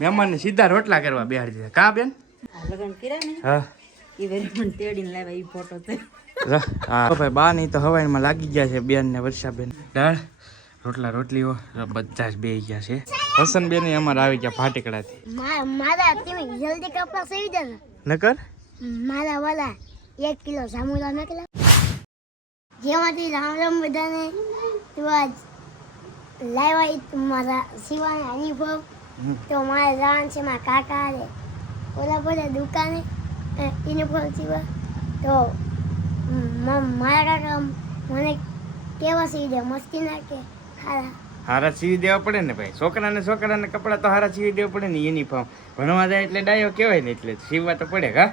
મહેમાનને સીધા રોટલા કરવા બેહાડી દીધા. કા બેન? લગન કર્યા ને હા ઈ વેરી મને તેડીને લાવ્યા ઈ ફોટો તે. હા ભાઈ બા ની તો હવાઈમાં લાગી ગયા છે બેન ને વર્ષાબેન. દાળ રોટલા રોટલીઓ બધા જ બેહી ગયા છે. હસન બેન અમારે આવી ગયા ફાટેકડાથી. મારા તમે જલ્દી કપડા સીવી દે નકર મારા વાલા 1 કિલો જામુલા નાખલા જેમાંથી રામ રામ બધાને તો આજ લાવ્યા તમારા સિવાય અનુભવ તો મારા જાણ છે મારા કાકા રે ઓલા બધા દુકાને યુનિફોર્મ સીવા તો મારા કાકા મને કેવા સીવી દે મસ્તી નાખે હારા હારા સીવી દેવા પડે ને ભાઈ. છોકરાને કપડા તો હારા સીવી દેવા પડે ને. યુનિફોર્મ ભણવા જાય એટલે ડાયો કહેવાય ને એટલે સીવવા તો પડે. કા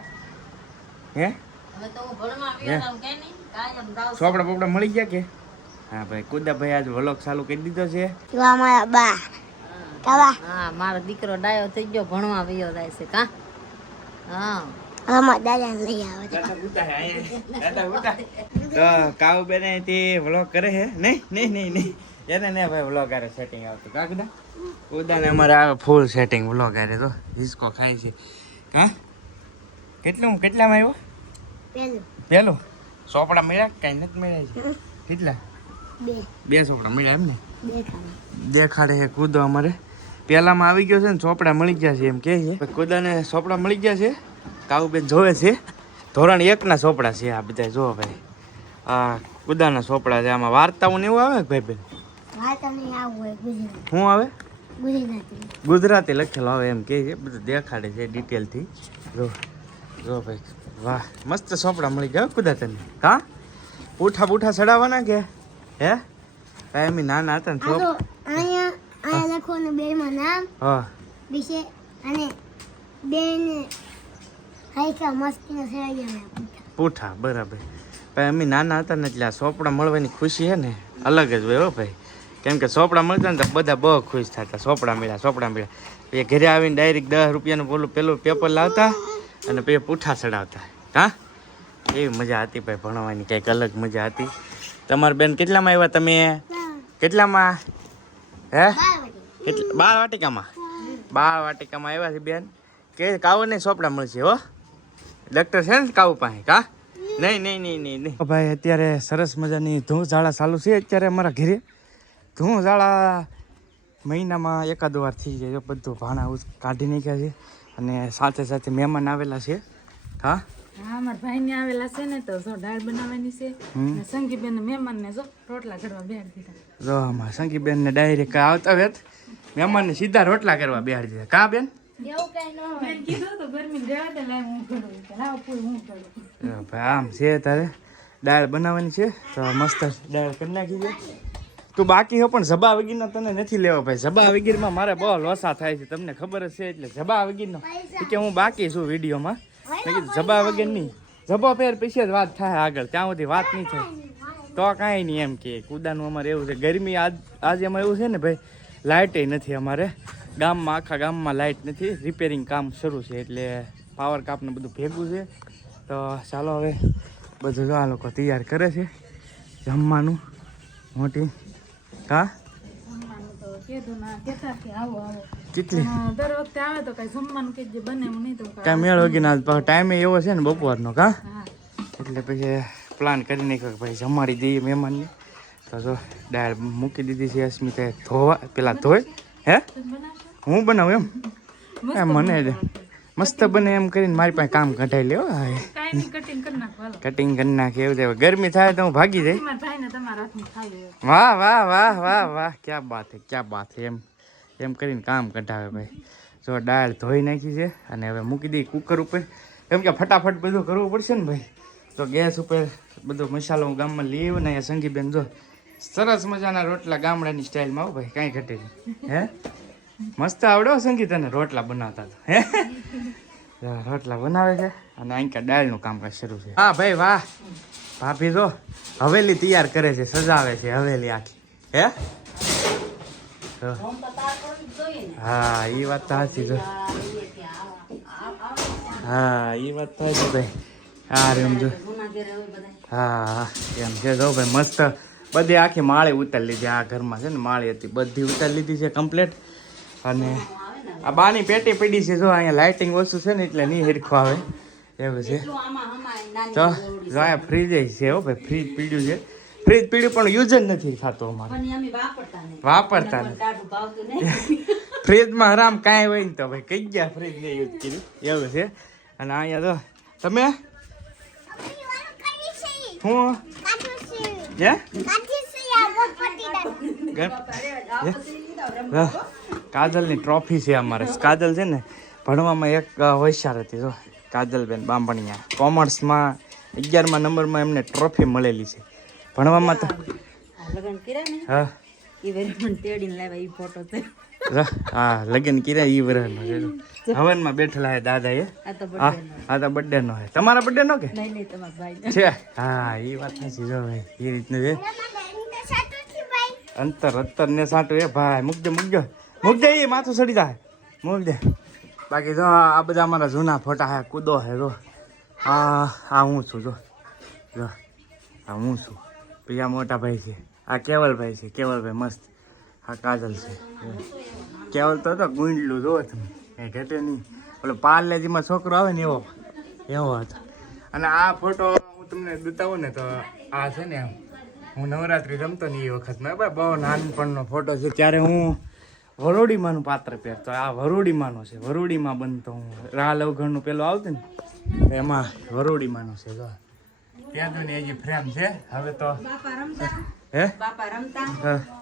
હે હવે તો હું ભણવા આવ્યો કે નહીં કાયમ જાવ. ચોપડા પોપડા મળી ગયા કે? હા ભાઈ કુદાભાઈ આજ વ્લોગ ચાલુ કરી દીધો છે. તો મારા બા કાવા હા મારો દીકરો ડાયો થઈ ગયો ભણવા આવ્યો જાય છે કા. હા આમાં દાદા લઈ આવે તો કાવ બેને તે વ્લોગ કરે છે. નહીં એને ને ભાઈ વ્લોગ આરે સેટિંગ આવતું. કા કુદા કુદાને અમારે આવે ફૂલ સેટિંગ વ્લોગ આરે. તો હિસકો ખાય છે. હા કેટલામાં આવ્યો પેલું? ચોપડા મળ્યા કઈ નથી મળ્યા છે. કેટલા? બે ચોપડા મળ્યા એમ ને? દેખાડે છે કુદો અમારે પેલામાં આવી ગયો છે ને ચોપડા મળી ગયા છે એમ કે છે. કુદાને ચોપડા મળી ગયા છે. કાઉબેન જોવે છે ધોરણ 1 ના ચોપડા છે આ બધા. જો ભાઈ આ કુદાના ચોપડા છે. આમાં વાર્તાઓ ને એવું આવે ને ભાઈ બેન? શું આવે? ગુજરાતી લખેલો આવે એમ કે છે. બધું દેખાડે છે ડિટેલથી. જો ભાઈ વાહ મસ્ત ચોપડા મળી ગયા કુદા તને. હા પૂઠા ચડાવવાના કે હે? ભાઈ અમે નાના હતા ને અહીંયા લખો ને બે માં નામ હા વિશે અને બેને હાઈકા મસ્તીનો સળિયા પૂઠા બરાબર. ભાઈ અમે નાના હતા ને એટલે આ ચોપડા મળવાની ખુશી છે ને અલગ જ હોય હો ભાઈ. કેમ કે ચોપડા મળતા ને તો બધા બહુ ખુશ થતા. ચોપડા મળ્યા. પછી ઘરે આવીને ડાયરેક્ટ 10 રૂપિયાનું પેલું પેપર લાવતા અને પછી પૂઠા ચડાવતા. હા એવી મજા હતી ભાઈ ભણવાની. કંઈક અલગ મજા હતી. તમારા બેન કેટલામાં આવ્યા તમે? કેટલામાં હે? 12 વાટિકામાં? 12 વાટિકામાં આવ્યા છે બેન. કે કાવને ચોપડા મળશે હો. ડૉક્ટર છે ને કાવ પાસે? કા નહીં ભાઈ અત્યારે સરસ મજાની ધૂળઝાળા ચાલુ છે અત્યારે અમારા ઘરે. ધૂળઝાળા મહિનામાં એકાદ વાર થઈ જાય. બધું ભાણા કાઢી નાખ્યા છે અને સાથે મહેમાન આવેલા છે. હા અમારા ભાઈને આવેલા છે ને તો જો દાળ બનાવવાની છે ને સંગીબેન મહેમાનને જો રોટલા કરવા બેહાડી દીધા. જો અમારા સંગીબેન ને ડાયરેક્ટ આવતા વેત મહેમાનને સીધા રોટલા કરવા બેહાડી દીધા. કા બેન? એવું કઈ ન હોય મેં કીધું તો ગરમી રહેવા દે લાવ હું કરું કે લાવ પૂરી હું કરું. ભાઈ આમ છે તારે દાળ બનાવવાની છે તો મસ્ત દાળ કરી નાખી છે. તું બાકી હો પણ જબા વગીરનો તને નથી લેવો ભાઈ. જબા વગીરમાં મારે બહુ લોસા થાય છે તમને ખબર જ છે. એટલે જબા વગીરનો કે હું બાકી છું વિડીયોમાં. મેં કીધું જબા વગર નહીં. જબા પહેર પછી જ વાત થાય આગળ. ત્યાં સુધી વાત નહીં થાય તો કાંઈ નહીં એમ કે કુદાનું અમારે એવું છે. ગરમી આજે અમારે એવું છે ને ભાઈ લાઇટે નથી અમારે ગામમાં. આખા ગામમાં લાઇટ નથી. રિપેરિંગ કામ શરૂ છે એટલે પાવર કાપને બધું ભેગું છે. તો ચાલો હવે બધું જો આ લોકો તૈયાર કરે છે જમવાનું મોટી. હા જમવાનું તો કીધું ના કહેતા કે આવો કેટલી દર વખતે આવે તો કઈ જમવાનું કે જે બને એમ નહીં તો કાંઈ મેળ વગીના ટાઈમે એવો છે ને બપોરનો. કા હા એટલે પછી પ્લાન કરી નાખ્યો કે ભાઈ જમાડી દઈએ મહેમાનને. તો જો દાળ મૂકી દીધી છે અસ્મિતાએ ધોવા. પેલા ધોઈ હે હું બનાવું એમ મને જ મસ્ત બને એમ કરીને મારી પાસે કામ કઢાઈ લ્યો. કાઈ નહીં કટિંગ કરી નાખો હાલો. કટિંગ કરી નાખે એવું થાય. ગરમી થાય તો હું ભાગી જાય. તમારા ભાઈને તમારા હાથનું ખાઈ વાહ ક્યાં બાત હે એમ કરીને કામ કઢાવે ભાઈ. જો દાળ ધોઈ નાખી છે અને હવે મૂકી દઈ કુકર ઉપર. કેમ કે ફટાફટ બધું કરવું પડશે ને ભાઈ. તો ગેસ ઉપર બધો મસાલો હું ગામમાં લઈ આવ્યો ને. સંગીબેન જો સરસ મજાના રોટલા ગામડાની સ્ટાઇલમાં આવો ભાઈ. કાંઈ ઘટે નહીં હે. મસ્ત આવડો સંગીત તને રોટલા બનાવતા તો હે? રોટલા બનાવે છે અને અહીં દાળનું કામકાજ શરૂ છે. હા ભાઈ વાહ ભાભી જો હવેલી તૈયાર કરે છે. સજાવે છે હવેલી આખી હે. હા એ વાત તો સાચી છે. હા એ વાત તો સાચી ભાઈ. હા એમ જો હા એમ છે. જો ભાઈ મસ્ત બધી આખી માળી ઉતારી લીધી. આ ઘરમાં છે ને માળી હતી બધી ઉતારી લીધી છે કમ્પ્લીટ. અને આ બાની પેટી પડી છે જો અહીંયા લાઇટિંગ ઓછું છે ને એટલે નહીં હેરખું આવે એવું છે તો જો અહીંયા ફ્રીજ છે હો ભાઈ ફ્રીજ પીડ્યું છે ફ્રીજ પીડ્યું પણ યુઝ જ નથી થતું અમારે વાપરતા નથી ફ્રીજમાં આરામ કાંઈ હોય ને તો ભાઈ કઈ ગયા ફ્રીજ ને યુઝ કર્યું એવું છે અને અહીંયા તો તમે હું કાજલની ટ્રોફી છે અમારે કાજલ છે ને ભણવામાં એક હોશિયાર હતી જો કાજલબેન બાંભણિયા કોમર્સમાં 11મા નંબરમાં એમને ટ્રોફી મળેલી છે ભણવામાં તો લગન કર્યા ને હા એ વેરી મને તેડીને લાવ્યા ઈ ફોટો છે હા લગ્ન કર્યા ઈ વરહનો છે હવનમાં બેઠેલા હે દાદા એ આ તો હા આ તો બર્થડે નો હે તમારા બર્થડે નો કે નહીં તમારા ભાઈ છે હા એ વાત સાચી જો ભાઈ એ રીતનું છે અંતર ને સાટું એ ભાઈ મૂકજે એ માથું સડી જાય મૂકજે બાકી જો આ બધા અમારા જૂના ફોટા હે કૂદો હે જો આ હું છું જો આ હું છું પછી આ મોટા ભાઈ છે આ કેવલભાઈ છે કેવલભાઈ મસ્ત આ કાજલ છે કેવલ તો ગુંડલું જો તમે એ ઘટે નહીં ઓલો પાર્લેજીમાં છોકરો આવે ને એવો હતો અને આ ફોટો હું તમને બતાવું ને તો આ છે ને હું નવરાત્રી રમતો ને એ વખત મેં ભાઈ બહુ નાનપણનો ફોટો છે ત્યારે હું વરોડીમાંનું પાત્ર પહેરતો આ વરોડીમાંનો છે વરોડીમાં બનતો હું રાહ લવઘણનું પેલું આવતું ને એમાં વરોડીમાંનો છે જો ત્યાં તો ને હજી ફ્રેમ છે હવે તો હે બાપા રમતા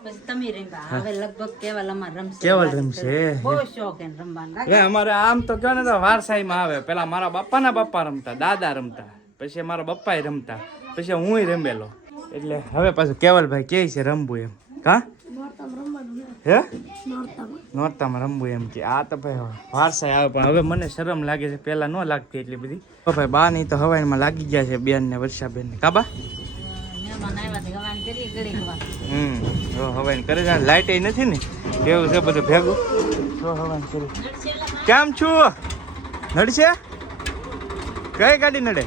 પછી તમે રમ્યા હવે લગભગ કેવલ અમાર રમશે કેવલ રમશે બહુ શોખ એને રમવાનો એ અમારે આમ તો કહો ને તો વારસાઈમાં આવે પેલા મારા બાપાના બાપા રમતા દાદા રમતા પછી મારા બાપાએ રમતા પછી હુંય રમેલો એટલે હવે પાછું કેવલભાઈ કે છે રમવું એમ કા હે નોરતામાં રમવું એમ કે આ તો ભાઈ વારસાઈ આવે પણ હવે મને શરમ લાગે છે પેલા ન લાગતી એટલી બધી તો ભાઈ બા ની તો હવાઈમાં લાગી ગયા છે બેન ને વર્ષાબેન ને કાબા હવાઈ કરે છે લાઈટ નથી ને એવું છે બધું ભેગું તો હવાઈ કરી કેમ છું નડશે કઈ ગાડી નડે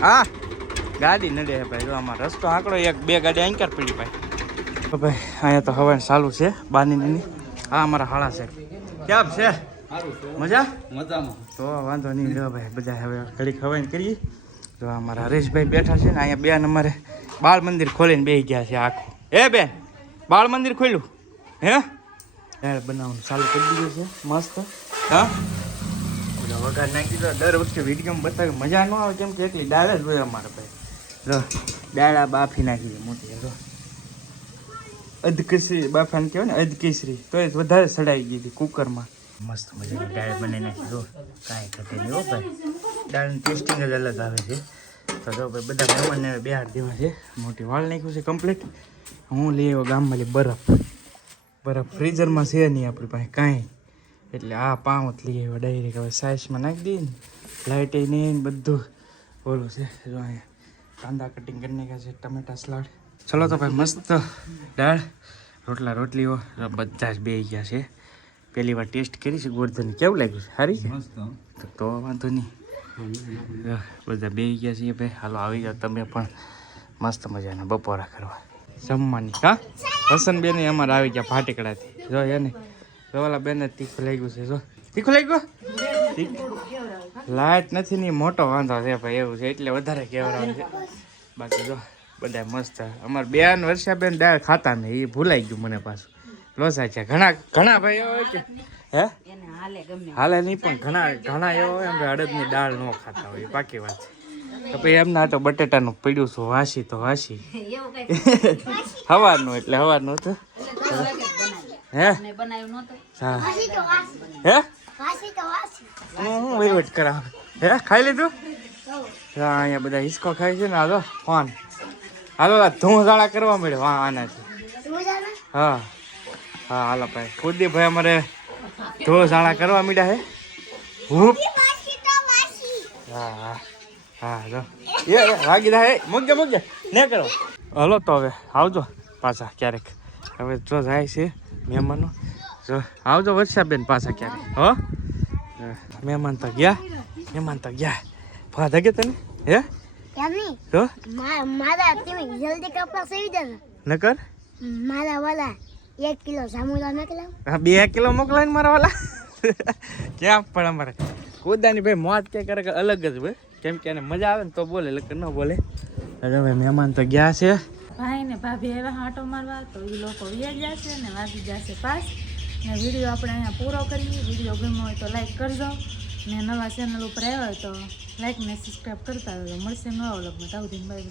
હા ગાડી નડે હે ભાઈ જો આમાં રસ્તો આંકડો એક બે ગાડી આંકર પડી ભાઈ તો ભાઈ અહીંયા તો હવાઈ ચાલુ છે બાની હા અમારા હાળા છે કેમ છે મજા મજામાં તો વાંધો નહીં લો ભાઈ બધા હવે ઘડીક હવાઈ કરીએ તો અમારા હરેશભાઈ બેઠા છે ને અહીંયા બેન અમારે બાળ મંદિર ખોલીને બેસી ગયા છે આખું એ બેન બાળ મંદિર ખોલ્યું હે દાળ બનાવવાનું ચાલુ કરી દીધું છે મસ્ત હા વઘાર નાખી દીધો દર વખતે વિડીયોમાં બતાવી મજા ન આવે કેમ કે એટલી દાળ જ હોય અમારે ભાઈ જો દાળા બાફી નાખી છે મોટી જો અધકેસરી બાફાને કહેવાય ને અધકેસરી તો એ વધારે સડાઈ ગઈ હતી કુકરમાં મસ્ત મજાની દાળ બનાવી નાખી જો કાંઈ ઘટે નહીં હો ભાઈ દાળની ટેસ્ટિંગ જ અલગ આવે છે તો જો ભાઈ બધા મહેમાનને બે હાથ દેવા છે મોટી વાળ નાખ્યું છે કમ્પ્લીટ હું લઈ આવ્યો ગામમાં બરફ ફ્રીઝરમાં છે નહીં આપણી પાસે કાંઈ એટલે આ પાઉં લઈ આવ્યો ડાયરેક્ટ હવે સાઈઝમાં નાખી દઈએ ને લાઇટ નહીં બધું ઓલું છે જો અહીંયા કાંદા કટિંગ કરી નાખ્યા છે ટમેટા સલાડ ચલો તો ભાઈ મસ્ત દાળ રોટલીઓ બધા જ બે ગયા છે પહેલી વાર ટેસ્ટ કરી છે ગોરધન કેવું લાગ્યું છે સારી છે તો વાંધો નહીં બધા બે ગયા છીએ ભાઈ હાલો આવી જાઓ તમે પણ મસ્ત મજાના બપોરા કરવા જમવાની હા વસંતબેન અમારે આવી ગયા ફાટેકડાથી જો એને ઓલા બેન તીખું લાગ્યું છે જો તીખું લાગ્યું લાઈટ નથી ને મોટો વાંધો છે ભાઈ એવું છે એટલે વધારે કહેવાનું છે બાકી જો બધા મસ્ત અમારે બેન વર્ષાબેન દાળ ખાતા ને એ ભૂલાઈ ગયું મને પાછું લોસા છે ઘણા ભાઈ એવા હોય કે હે હાલે નહીં પણ ઘણા એવા હોય એમ અડદની દાળ ન ખાતા હોય પાકી વાત તો પછી એમના તો બટેટાનું પીડ્યું છું વાસી હવાનું એટલે હવાનું હતું હે હા હે હું વહીવટ કરાવે હે ખાઈ લીધું હા અહીંયા બધા હિસકો ખાય છે ને હાલો ફોન હાલો ધૂળઝાળા કરવા મળ્યો હા આનાથી હા હા હાલો ભાઈ ખુદી ભાઈ અમારે ધૂળઝાળા કરવા મળ્યા હે હૂપ હા હા હા જો એ રાગી દા હે મૂકજે ને કરો હલો તો હવે આવજો પાછા ક્યારેક હવે જો જાય છે મહેમાનો જો આવજો વર્ષાબેન પાછા ક્યારેક હો મહેમાન તો ગયા ફાધા કે તને હે તો મારા તમે જલ્દી કપડા સીવી દે નકર મારા વાલા 1 કિલો જામુલા મોકલાવ હા 2 કિલો મોકલાય ને મારા વાલા ક્યાં પણ અમારે કુદાની ભાઈ મોત કે કરે કે અલગ જ હોય કેમ કે એને મજા આવે ને તો બોલે એટલે ન બોલે એટલે ભાઈ મહેમાન તો ગયા છે ભાઈ ને ભાભી એવા આંટો મારવા તો એ લોકો વ્યા જશે ને વાગી જશે પાસ ને વિડીયો આપણે અહીંયા પૂરો કરીએ વિડીયો ગમ્યો હોય તો લાઈક કરજો ને નવા ચેનલ ઉપર આવ્યા હોય તો લાઈક ને સબસ્ક્રાઈબ કરતા હોય મળશે નવા વ્લોગમાં તાવ દિન બાય.